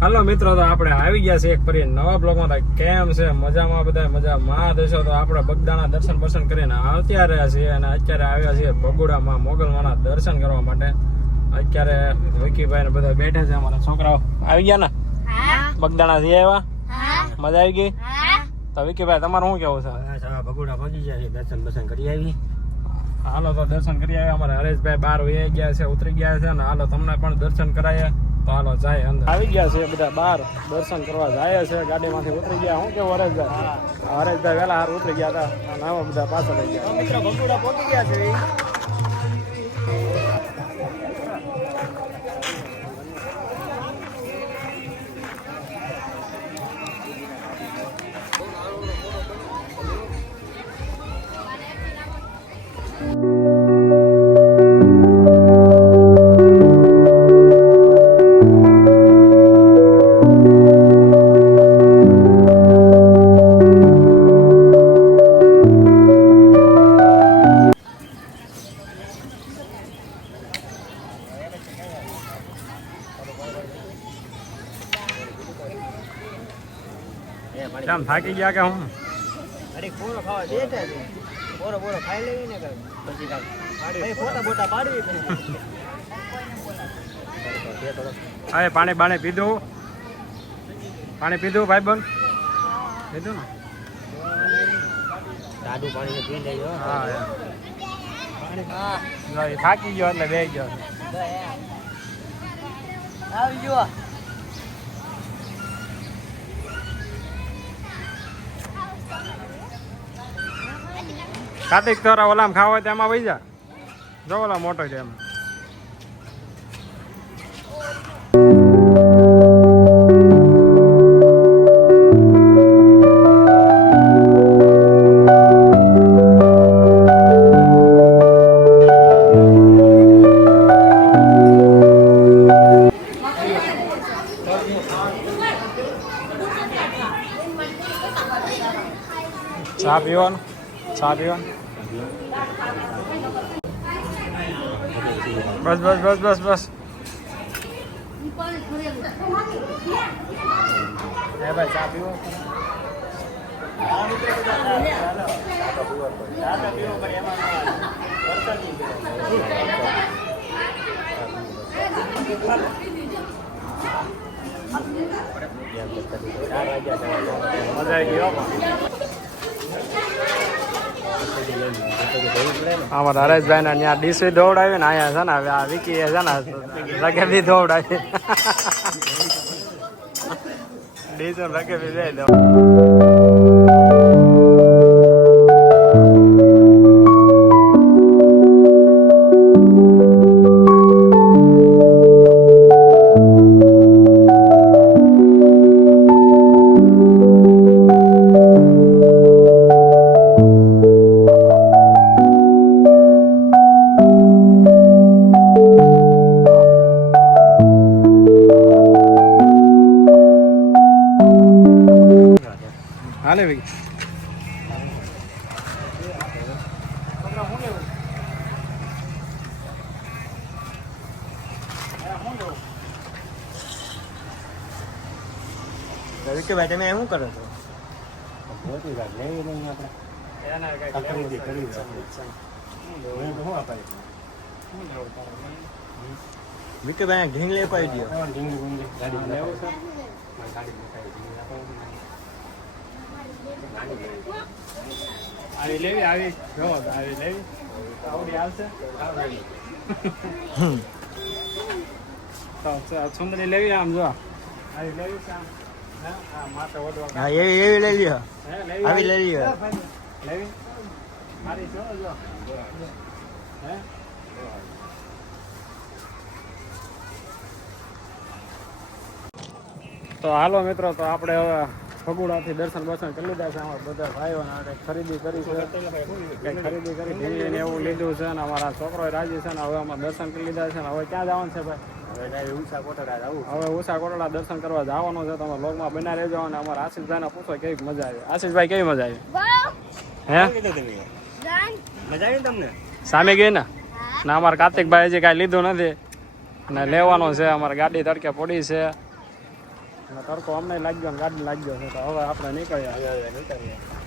હાલો મિત્રો, તો આપણે આવી ગયા છે એક ફરી નવા બ્લોગમાં. કેમ છે? મજામાં બધા? મજામાં દેશો. તો આપણે બગદાણા દર્શન કરીને અત્યારે છીએ અને અત્યારે આવ્યા છીએ ભગુડામાં મોગલમાના દર્શન કરવા માટે. અત્યારે વિકીભાઈ ને બધા બેઠા છે. અમારા છોકરાઓ આવી ગયા ને બગદાણા થી આવ્યા, મજા આવી ગઈ. તો વિકીભાઈ તમારું શું કેવું છે? ભગુડા પહોંચી ગયા છે, દર્શન કરી આવી. હાલો તો દર્શન કરી આવ્યા. અમારા હરેશભાઈ બહાર વહી ગયા છે, ઉતરી ગયા છે ને હાલો તમને પણ દર્શન કરાયા. તો હાલો જાય અંદર. આવી ગયા છે બધા બહાર દર્શન કરવા જાય છે. ગાડીમાંથી ઉતરી ગયા. શું કેવું હરેશભાઈ વહેલા હાર ઉતરી ગયા હતા અને આવા બધા પાછા થઈ ગયા. મિત્રો ભગુડા પહોંચી ગયા છે. કેમ થાકી ગયા કે હું? અરે પૂરો ખાવા બેઠા છે. પૂરો ખાઈ લેવી ને પછી કાંઈ ફોટા બોટા પાડવી પછી. હા, પાણી પીધું? પાણી પીધું ભાઈબંધ? પીધું ને? દાદુ પાણી પી લેજો. હા, થાકી ગયો એટલે બે ગયો. આવી ગયો. કાર્તિક તારા ઓલામ ખાવા હોય તો એમાં વહી જા. જો ઓલા મોટો છે એમાં. ચા પીવાનું? બસ હે ભાઈ, ચા પીવો? મજા આવી ગઈ. અમારા હરેશભાઈ ને ત્યાં ડીસી દોવડાવી ને અહીંયા છે ને હવે આ વિકી છે ને રગેબી દોવડાવી. ડીસી રગેબી જાય દો. હાલે ભાઈ. ભાઈ તમે શું કરો છો? વિકેભાઈ ઢીંગ લે પાઈ દો. આવી લેવી જો આવી લેવી આવડી આવશે. સુંદરી લેવી આમ જો આવી લેવી છે. હા એવી લઈ લ્યો. આવી લઈ લ્યો. લેવી મારી જો હે. તો હાલો મિત્રો, તો આપણે હવે ભગુડાથી દર્શન કરી લીધા છે. અમારા બધા ભાઈઓ ખરીદી કરી છે, ખરીદી કરી ઢીંગલી ને એવું લીધું છે અને અમારા છોકરો રાજી છે ને હવે અમારે દર્શન કરી લીધા છે. ને હવે ક્યાં જવાનું છે ભાઈ? હવે ઉષા કોટડા દર્શન કરવા જવાનું છે. તમે વ્લોગમાં બના રહેજો અને અમારા આશીષભાઈ ને પૂછો કેવી મજા આવી. આશીષભાઈ કેવી મજા આવી? હે મજા આવી તમને? સામે ગઈ ને અમારા કાર્તિકભાઈ હજી કાંઈ લીધું નથી અને લેવાનો છે. અમારે ગાડી તડકે પડી છે. અને તડકો અમને લાગ્યો ને ગાડી લાગ્યો છે તો હવે આપણે નીકળ્યા હવે નીકળીએ